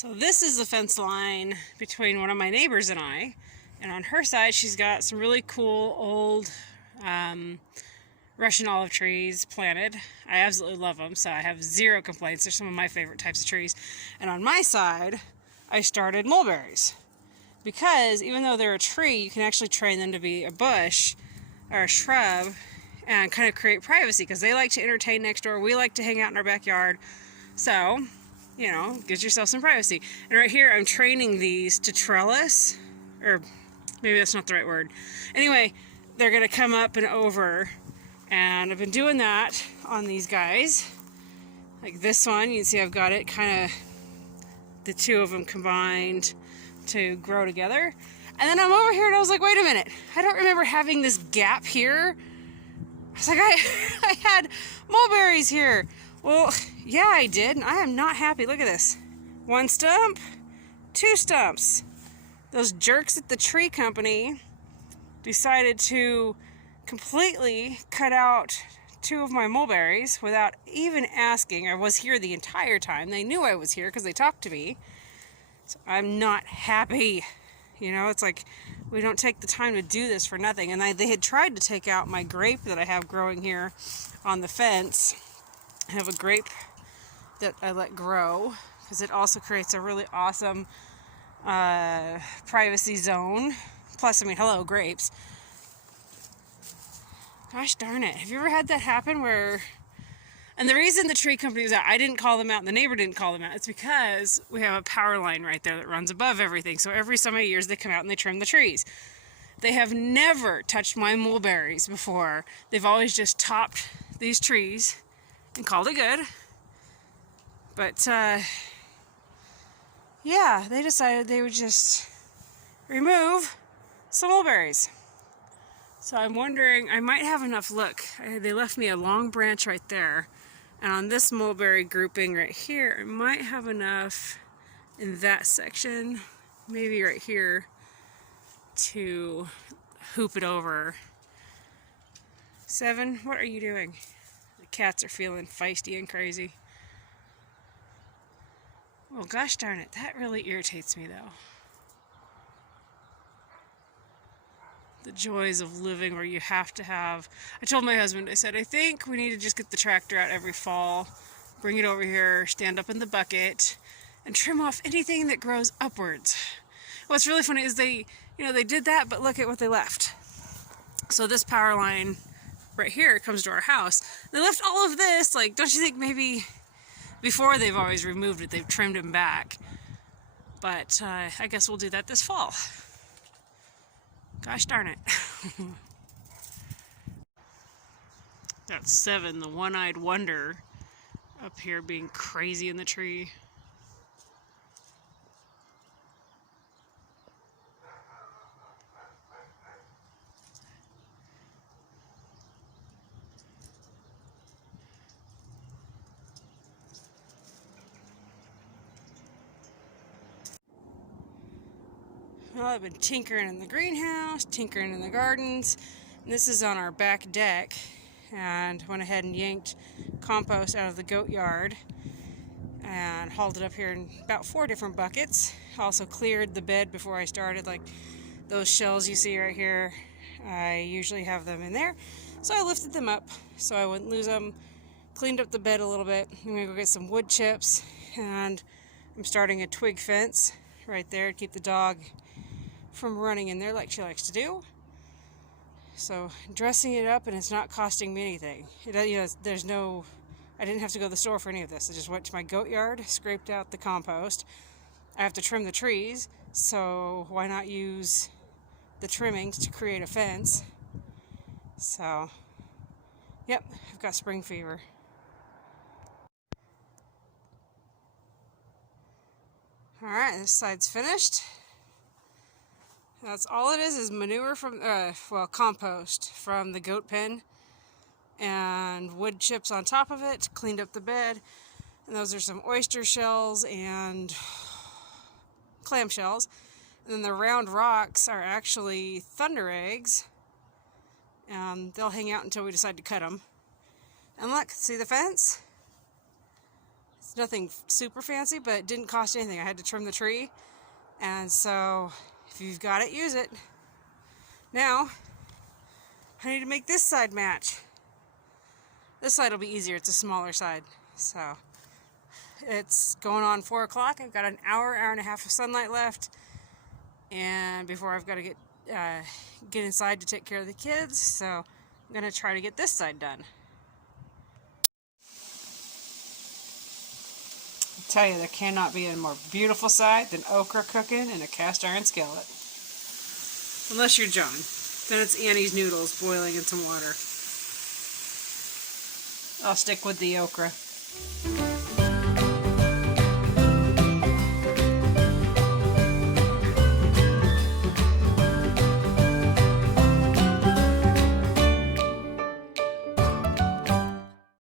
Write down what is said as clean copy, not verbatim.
So this is the fence line between one of my neighbors and I. And on her side, she's got some really cool old Russian olive trees planted. I absolutely love them, so I have zero complaints. They're some of my favorite types of trees. And on my side, I started mulberries. Because even though they're a tree, you can actually train them to be a bush or a shrub and kind of create privacy, because they like to entertain next door. We like to hang out in our backyard. So, you know, gives yourself some privacy. And right here, I'm training these to trellis, or maybe that's not the right word. Anyway, they're going to come up and over. And I've been doing that on these guys. Like this one, you can see I've got it kind of, the two of them combined to grow together. And then I'm over here and I was like, wait a minute, I don't remember having this gap here. I was like, I had mulberries here. Well, yeah, I did, and I am not happy. Look at this. One stump, two stumps. Those jerks at the tree company decided to completely cut out two of my mulberries without even asking. I was here the entire time. They knew I was here because they talked to me. So I'm not happy. You know, it's like we don't take the time to do this for nothing. And they had tried to take out my grape that I have growing here on the fence. I have a grape that I let grow because it also creates a really awesome privacy zone. Plus, I mean, hello, grapes. Gosh darn it. Have you ever had that happen where... And the reason the tree company was out, I didn't call them out and the neighbor didn't call them out, it's because we have a power line right there that runs above everything. So every so many years they come out and they trim the trees. They have never touched my mulberries before. They've always just topped these trees and called it good. But yeah, they decided they would just remove some mulberries. So I'm wondering, I might have enough. Look, they left me a long branch right there. And on this mulberry grouping right here, I might have enough in that section, maybe right here, to hoop it over. Seven, what are you doing? The cats are feeling feisty and crazy. Well, gosh darn it, that really irritates me though. The joys of living where you have to have... I told my husband, I said, I think we need to just get the tractor out every fall, bring it over here, stand up in the bucket, and trim off anything that grows upwards. What's really funny is they did that, but look at what they left. So this power line right here comes to our house. They left all of this, like, don't you think maybe before they've always removed it, they've trimmed them back? But I guess we'll do that this fall. Gosh darn it. That's Seven, the one-eyed wonder, up here being crazy in the tree. Well, I've been tinkering in the greenhouse, tinkering in the gardens. And this is on our back deck, and went ahead and yanked compost out of the goat yard and hauled it up here in about 4 different buckets. Also cleared the bed before I started, like those shells you see right here. I usually have them in there, so I lifted them up so I wouldn't lose them. Cleaned up the bed a little bit. I'm gonna go get some wood chips, and I'm starting a twig fence right there to keep the dog from running in there like she likes to do. So dressing it up, and it's not costing me anything. There's no, I didn't have to go to the store for any of this. I just went to my goat yard, scraped out the compost. I have to trim the trees, so why not use the trimmings to create a fence? So, yep, I've got spring fever. Alright, this side's finished. That's all it is manure from, compost from the goat pen, and wood chips on top of it. Cleaned up the bed, and those are some oyster shells and clam shells. And then the round rocks are actually thunder eggs, and they'll hang out until we decide to cut them. And look, see the fence? It's nothing super fancy, but it didn't cost anything. I had to trim the tree, and so if you've got it, use it. Now, I need to make this side match. This side will be easier. It's a smaller side. So it's going on 4 o'clock. I've got an hour and a half of sunlight left, and before I've got to get inside to take care of the kids. So I'm gonna try to get this side done. I tell you, there cannot be a more beautiful sight than okra cooking in a cast iron skillet. Unless you're John. Then it's Annie's noodles boiling in some water. I'll stick with the okra.